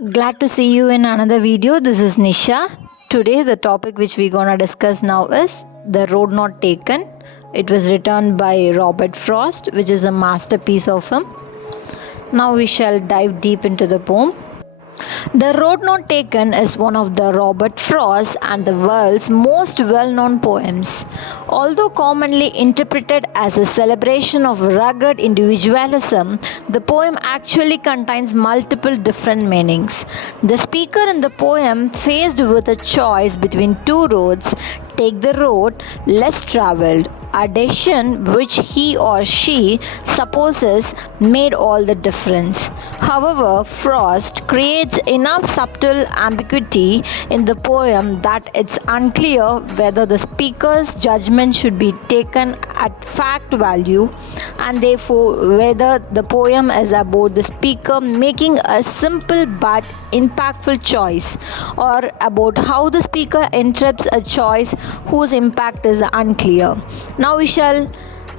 Glad to see you in another video. This is Nisha. Today the topic which we're gonna discuss now is The Road Not Taken. It was written by Robert Frost, which is a masterpiece of him. Now we shall dive deep into the poem. The Road Not Taken is one of the Robert Frost and the world's most well-known poems. Although commonly interpreted as a celebration of rugged individualism, the poem actually contains multiple different meanings. The speaker in the poem, faced with a choice between two roads, take the road less traveled, a decision which he or she supposes made all the difference. However, Frost creates enough subtle ambiguity in the poem that it's unclear whether the speaker's judgment should be taken at fact value, and therefore whether the poem is about the speaker making a simple but impactful choice, or about how the speaker interrupts a choice whose impact is unclear. Now we shall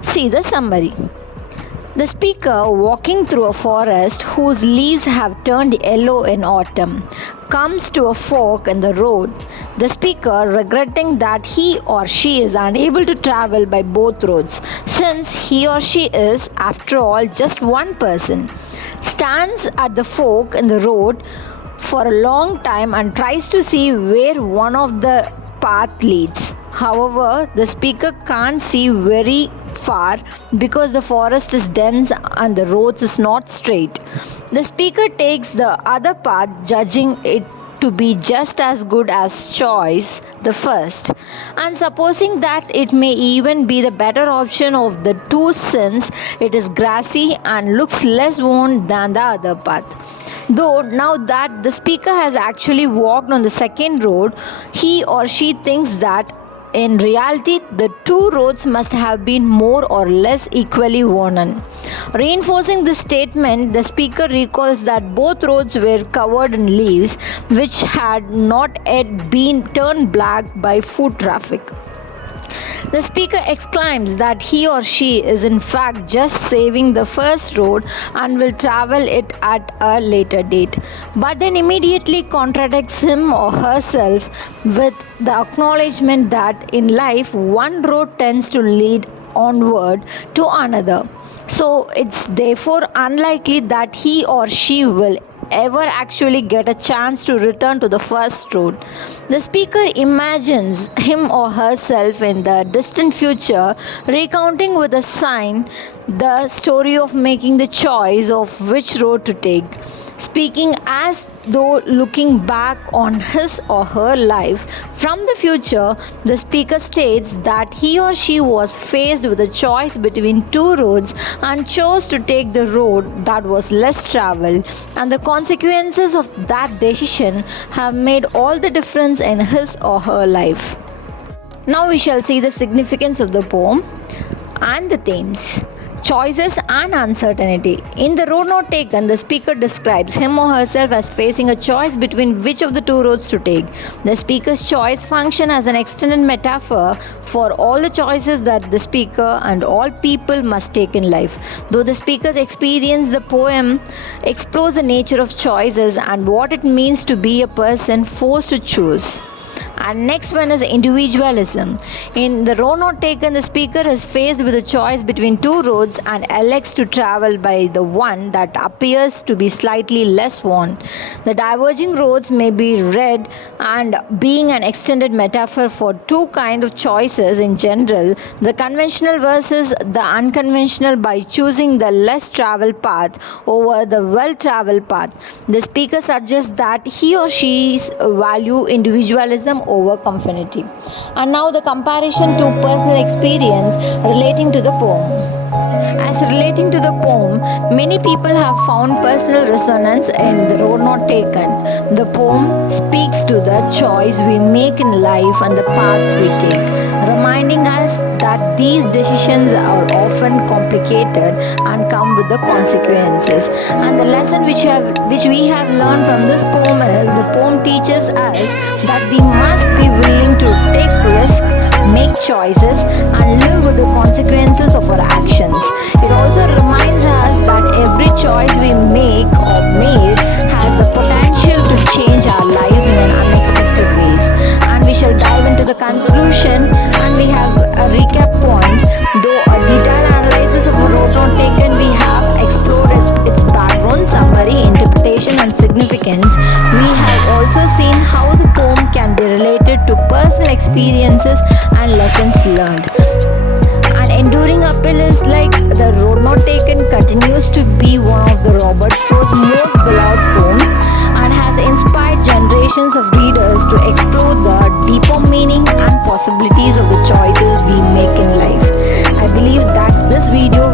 see the summary. The speaker, walking through a forest whose leaves have turned yellow in autumn, comes to a fork in the road. The speaker, regretting that he or she is unable to travel by both roads, since he or she is, after all, just one person, stands at the fork in the road for a long time and tries to see where one of the path leads. However, the speaker can't see very far because the forest is dense and the road is not straight. The speaker takes the other path, judging it to be just as good as choice the first, and supposing that it may even be the better option of the two since it is grassy and looks less worn than the other path. Though now that the speaker has actually walked on the second road, he or she thinks that in reality the two roads must have been more or less equally worn. Reinforcing this statement, the speaker recalls that both roads were covered in leaves which had not yet been turned black by foot traffic. The speaker exclaims that he or she is in fact just saving the first road and will travel it at a later date, but then immediately contradicts him or herself with the acknowledgement that in life one road tends to lead onward to another. So it's therefore unlikely that he or she will ever actually get a chance to return to the first road. The speaker imagines him or herself in the distant future, recounting with a sigh the story of making the choice of which road to take, speaking as though looking back on his or her life from the future. The speaker states that he or she was faced with a choice between two roads and chose to take the road that was less traveled, and the consequences of that decision have made all the difference in his or her life. Now we shall see the significance of the poem and the themes. Choices and uncertainty. In The Road Not Taken, the speaker describes him or herself as facing a choice between which of the two roads to take. The speaker's choice functions as an extended metaphor for all the choices that the speaker and all people must take in life. Though the speaker's experience, the poem explores the nature of choices and what it means to be a person forced to choose. And next one is individualism. In The Road Not Taken, the speaker is faced with a choice between two roads and elects to travel by the one that appears to be slightly less worn. The diverging roads may be read and being an extended metaphor for two kinds of choices in general, the conventional versus the unconventional, by choosing the less traveled path over the well traveled path. The speaker suggests that he or she value individualism over conformity. And now the comparison to personal experience relating to the poem. As relating to the poem, many people have found personal resonance in The Road Not Taken. The poem speaks to the choice we make in life and the paths we take, reminding us that these decisions are often complicated and come with the consequences. And the lesson which we have learned from this poem is the poem teaches us that we must be willing to take risks, make choices, and live with the consequences of our actions. It also reminds us that every choice we make or made has the potential learned. An enduring appeal is like The Road Not Taken continues to be one of the Robert Frost's most beloved poems and has inspired generations of readers to explore the deeper meaning and possibilities of the choices we make in life. I believe that this video